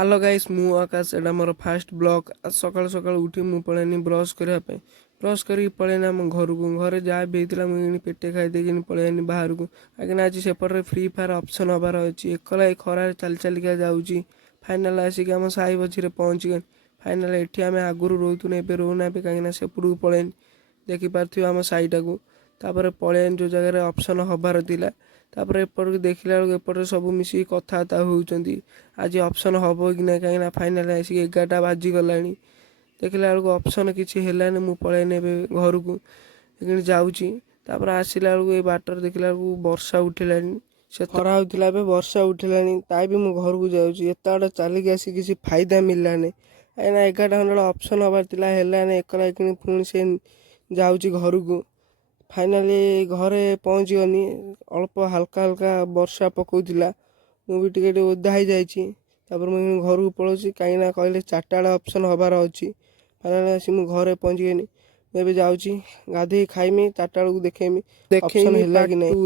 Hello guys, ମୁଁ ଆକାଶ। ଏଇଟା ମୋର ଫାଷ୍ଟ ବ୍ଲଗ୍। ସକାଳୁ ସକାଳୁ ଉଠି ମୁଁ ପଳେଇନି ବ୍ରସ୍ କରିବା ପାଇଁ। ବ୍ରସ୍ କରିକି ପଳେଇନି ଆମ ଘରକୁ। ଘରେ ଯାହା ବି ହେଇଥିଲା ମୁଁ ଏଣି ପେଟେ ଖାଇ ଦେଇକିନି ପଳେଇନି ବାହାରକୁ, କାହିଁକିନା ଆଜି ସେପଟରେ ଫ୍ରି ଫାୟାର୍ ଅପସନ୍ ହେବାର ଅଛି। ଏକଲା ଏ ଖରାରେ ଚାଲି ଚାଲିକା ଯାଉଛି। ଫାଇନାଲ୍ ଆସିକି ଆମ ସାହି ମଝିରେ ପହଞ୍ଚିଗଲି। ଫାଇନାଲ୍ ଏଠି ଆମେ ଆଗରୁ ରହୁଥିଲୁ, ଏବେ ରହୁନା, ଏବେ କାହିଁକିନା ସେପଟକୁ ପଳେଇନି। ଦେଖିପାରୁଥିବେ ଆମ ସାହିଟାକୁ। ତାପରେ ପଳେଇନି ଯେଉଁ ଜାଗାରେ ଅପସନ୍ ହେବାର ଥିଲା। ତାପରେ ଏପଟକୁ ଦେଖିଲା ବେଳକୁ ଏପଟରେ ସବୁ ମିଶିକି କଥାବାର୍ତ୍ତା ହେଉଛନ୍ତି ଆଜି ଅପସନ୍ ହେବ କି ନାହିଁ, କାହିଁକିନା ଫାଇନାଲ୍ ଆସିକି 11ଟା ବାଜିଗଲାଣି। ଦେଖିଲା ବେଳକୁ ଅପସନ୍ କିଛି ହେଲାନି। ମୁଁ ପଳେଇନି ଏବେ ଘରକୁ, ଏଠି ଯାଉଛି। ତାପରେ ଆସିଲା ବେଳକୁ ଏ ବାଟରେ ଦେଖିଲା ବେଳକୁ ବର୍ଷା ଉଠିଲାଣି। ସେ ଖରା ହେଉଥିଲା, ଏବେ ବର୍ଷା ଉଠିଲାଣି। ତା ବି ମୁଁ ଘରକୁ ଯାଉଛି। ଏତେ ବାଟ ଚାଲିକି ଆସି କିଛି ଫାଇଦା ମିଳିଲାନି, କାହିଁକିନା 11ଟା ଖଣ୍ଡେ ବେଳେ ଅପସନ୍ ହେବାର ଥିଲା, ହେଲାନି। ଏକଲା କିଣି ପୁଣି ସେ ଯାଉଛି ଘରକୁ। ଫାଇନାଲି ଘରେ ପହଞ୍ଚିଗନି। ଅଳ୍ପ ହାଲକା ହାଲକା ବର୍ଷା ପକାଉଥିଲା, ମୁଁ ବି ଟିକେ ଟିକେ ଓଦା ହେଇଯାଇଛି। ତାପରେ ମୁଁ ଘରକୁ ପଳାଉଛି, କାହିଁକିନା କହିଲେ 4ଟା ବେଳେ ଅପସନ୍ ହେବାର ଅଛି। ଫାଇନାଲି ଆସି ମୁଁ ଘରେ ପହଞ୍ଚିଗନି। ମୁଁ ଏବେ ଯାଉଛି ଗାଧୋଇ ଖାଇମି, 4ଟା ବେଳକୁ ଦେଖେଇମି ଅପସନ୍ ହେଲା କି ନାହିଁ।